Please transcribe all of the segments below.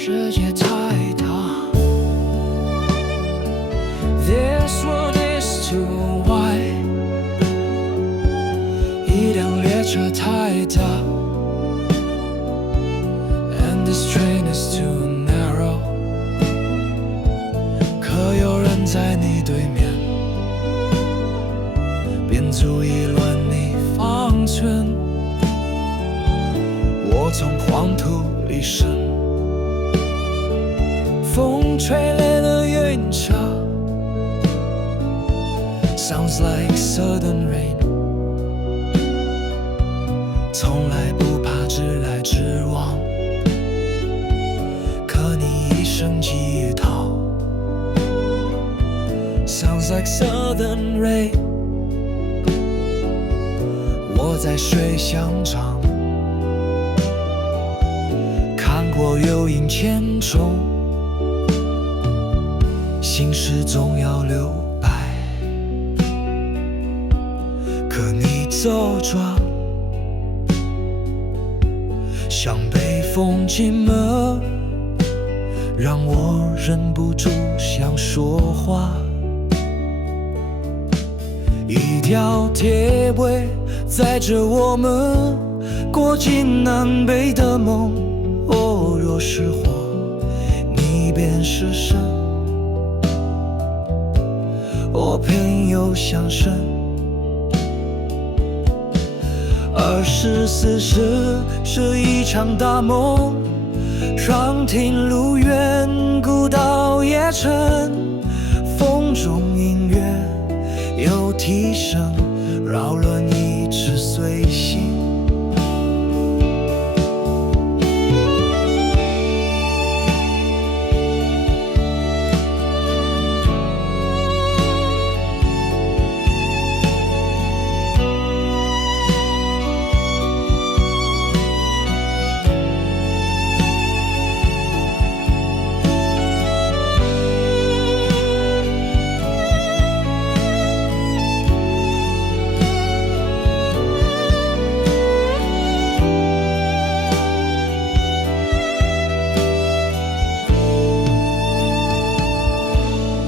世界太大 This world is too wide 一辆列车太大 And this train is too narrow 可有人在你对面便足以乱你方寸我从黄土里生风吹来了云霄 Sounds like sudden rain 从来不怕直来直往可你一声乞讨 Sounds like sudden rain 我在水乡长看过有影千重心事总要留白可你走转像被风紧闷让我忍不住想说话一条铁轨载着我们过尽南北的梦哦若是火你便是神我偏又想生24时是一场大梦长亭路远古道夜沉风中音乐又啼声扰乱一池随心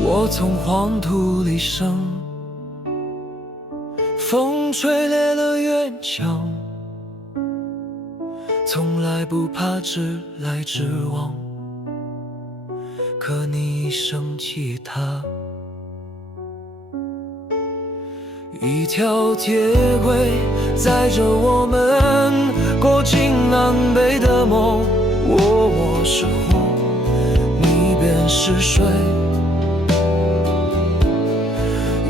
我从黄土里生风吹裂了院墙从来不怕直来直往可你一声吉他一条铁轨载着我们过尽南北的梦我是火你便是水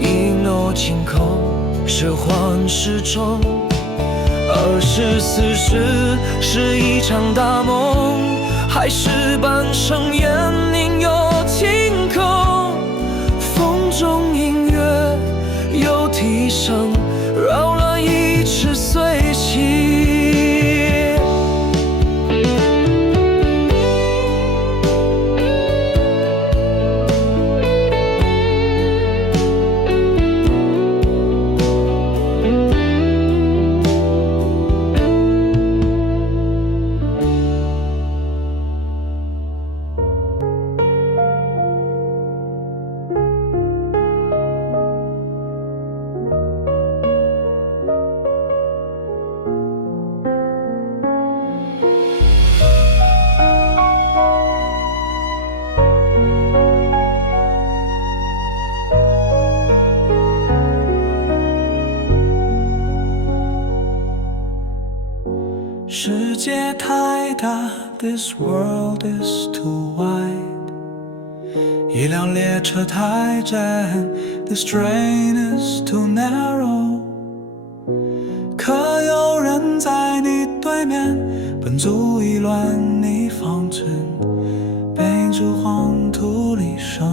一诺晴空是幻是真24时是一场大梦还是半生烟宁有晴空风中音乐又啼声扰乱一池随情世界太大 This world is too wide 一辆列车太窄 This train is too narrow 可有人在你对面本足以乱你方寸背着黄土里生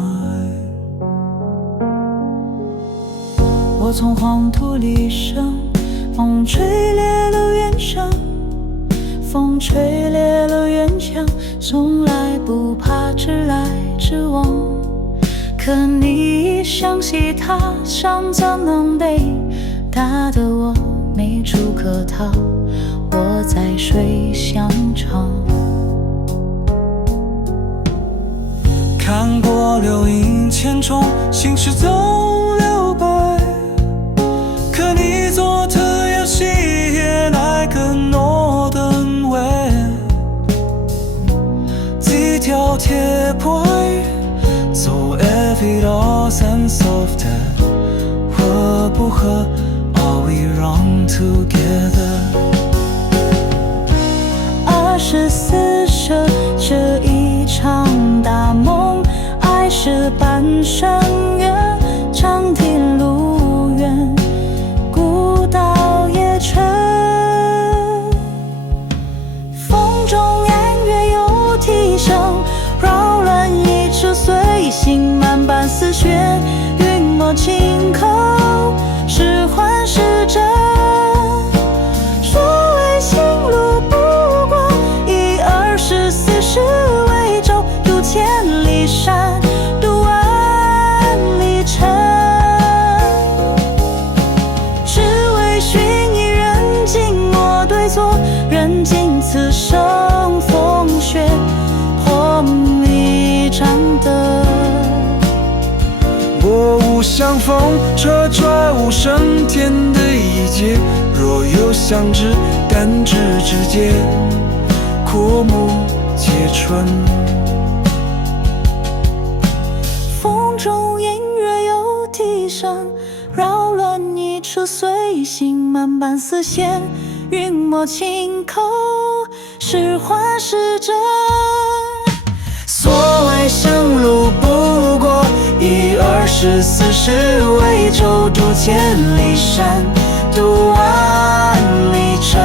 我从黄土里生风吹裂了原声风吹裂了院墙从来不怕直来直往可你想起他伤怎能被打得我没处可逃我在水乡长千重，行尸走留白。可你做的游戏也来个 Northern Way， 几条铁轨走 every lost and soft， 合不合 Are we wrong together？ 24舍这一场大梦，爱是半生缘，长亭路远，孤岛夜沉。风中烟月又啼声，扰乱一池随行，满版丝血，云墨轻扣，是幻是真。所谓行路不过1、2、10、40为舟，渡千里山，渡万里尘。只为寻一人，静默对坐，认尽此生风雪，红一盏灯。我无相逢，车拽无声，天地一劫。若有相知，弹指之间，枯木皆春。风中音乐又啼声，扰乱一池随行，满版丝线，云墨轻扣，是幻是真。所谓生路不过1、2、10、40为舟，渡千里山，渡万里尘。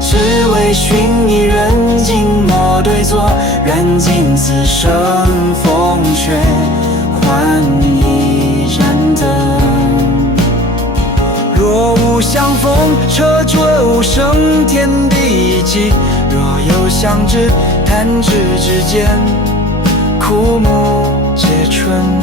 只为寻一人，静默对坐，燃尽此生风雪，换一盏灯。若无相逢，车辙无声，天地一击。若有相知，弹指之间，枯木皆春。